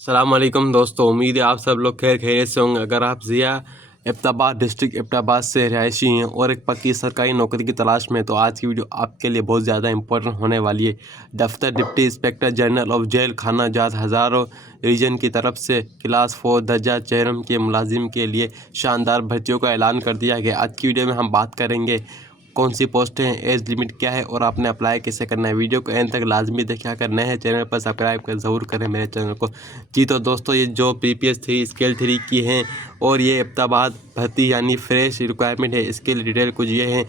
अस्सलाम वालेकुम दोस्तों, उम्मीद है आप सब लोग खैर खैरियत से होंगे। अगर आप ज़िया एबटाबाद डिस्ट्रिक्ट एबटाबाद से रहायशी हैं और एक पक्की सरकारी नौकरी की तलाश में, तो आज की वीडियो आपके लिए बहुत ज़्यादा इंपॉर्टेंट होने वाली है। दफ्तर deputy inspector general of jail खाना जात हज़ारों रीजन की तरफ से क्लास 4 दर्जा चेहरम के मुलाजिम के लिए शानदार भर्तियों का ऐलान कर दिया गया। आज की वीडियो में हम बात करेंगे कौन सी पोस्टें हैं, एज लिमिट क्या है और आपने अप्लाई कैसे करना है। वीडियो को एंड तक लाजमी देखिए। अगर नए हैं चैनल पर सब्सक्राइब कर ज़रूर करें मेरे चैनल को। जी तो दोस्तों, ये जो PPS 3 स्केल 3 की हैं और ये एबटाबाद भर्ती यानी फ्रेश रिक्वायरमेंट है, इसके लिए डिटेल कुछ ये हैं।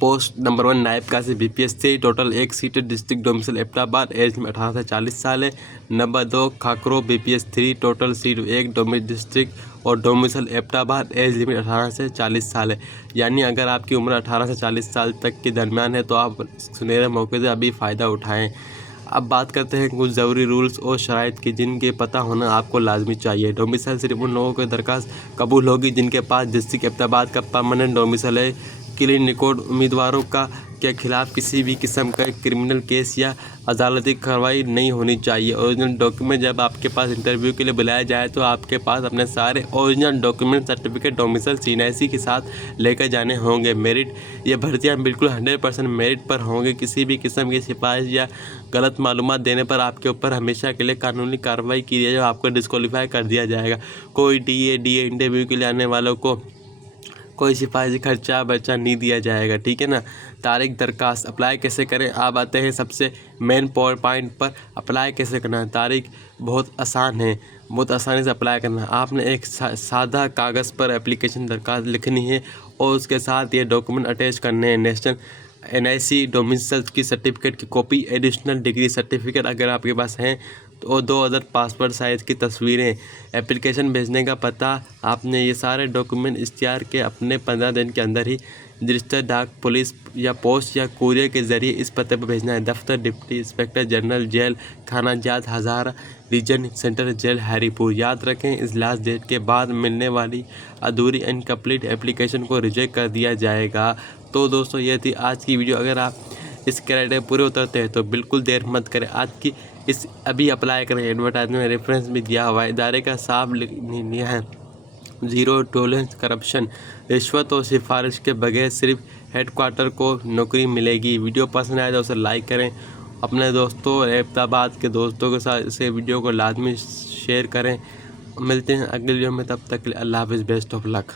पोस्ट नंबर 1 नायब काजी BPS 3, total 1 seat, district domicile Abbottabad, age में 18 से 40 साल है। नंबर 2 खाकरो BPS 3, टोटल सीट 1, डिस्ट्रिक्ट और डोमिसाइल एबटाबाद, एज लिमिट 18 से 40 साल है। यानी अगर आपकी उम्र 18 से 40 साल तक के दरमियान है तो आप सुनहरे मौके से अभी फ़ायदा उठाएँ। अब बात करते हैं कुछ ज़रूरी रूल्स और शराइत की जिनके पता होना आपको लाजमी चाहिए। डोमिसाइल सिर्फ उन लोगों को दरख्वास्त कबूल होगी जिनके पास डिस्ट्रिक्ट एबटाबाद का परमानेंट डोमिसाइल है। क्लीन रिकॉर्ड उम्मीदवारों का के खिलाफ किसी भी किस्म का क्रिमिनल केस या अदालती कार्रवाई नहीं होनी चाहिए। ओरिजिनल डॉक्यूमेंट, जब आपके पास इंटरव्यू के लिए बुलाया जाए तो आपके पास अपने सारे original document, certificate, domicile, CNIC के साथ लेकर जाने होंगे। मेरिट, ये भर्तियाँ बिल्कुल 100% मेरिट पर होंगे। किसी भी किस्म की सिफारिश या गलत मालूमात देने पर आपके ऊपर हमेशा के लिए कानूनी कार्रवाई की जाएगी, आपको डिस्क्वालीफाई कर दिया जाएगा। कोई DA इंटरव्यू के लिए आने वालों को कोई सिफारिशी खर्चा बर्चा नहीं दिया जाएगा, ठीक है ना। तारीख दरखास्त, अप्लाई कैसे करें। आप आते हैं सबसे मेन पॉइंट पर, अप्लाई कैसे करना है। तारीख बहुत आसान है, बहुत आसानी से अप्लाई करना है। आपने एक सादा कागज़ पर एप्लीकेशन दरखास्त लिखनी है और उसके साथ ये डॉक्यूमेंट अटैच करने हैं। नेशनल NIC डोमिसाइल की सर्टिफिकेट की कॉपी, एडिशनल डिग्री सर्टिफिकेट अगर आपके पास हैं तो 2 अदर पासपोर्ट साइज़ की तस्वीरें। एप्लीकेशन भेजने का पता, आपने ये सारे डॉक्यूमेंट इश्तिहार के अपने 15 दिन के अंदर ही रजिस्टर्ड डाक, पुलिस या पोस्ट या कुरियर के ज़रिए इस पते पर भेजना है। दफ्तर डिप्टी इंस्पेक्टर जनरल जेल खाना जात हज़ारा रीजन सेंटर जेल हैरीपुर। याद रखें, इस लास्ट डेट के बाद मिलने वाली अधूरी इनकम्प्लीट एप्लीकेशन को रिजेक्ट कर दिया जाएगा। तो दोस्तों, ये थी आज की वीडियो। अगर आप इस क्राइटेरिया पूरे उतरते हैं तो बिल्कुल देर मत करें। आज की इस अभी अप्लाई करें। एडवर्टाइजमेंट रेफरेंस भी दिया हुआ है। इदारे का साफ लिया है, 0 टॉलरेंस करप्शन, रिश्वत और सिफारिश के बगैर सिर्फ हेडक्वार्टर को नौकरी मिलेगी। वीडियो पसंद आए तो उसे लाइक करें, अपने दोस्तों और एबटाबाद के दोस्तों के साथ इसे वीडियो को लाजमी शेयर करें। मिलते हैं अगले वीडियो में, तब तक के लिए अल्लाह हाफिज़, बेस्ट ऑफ लक।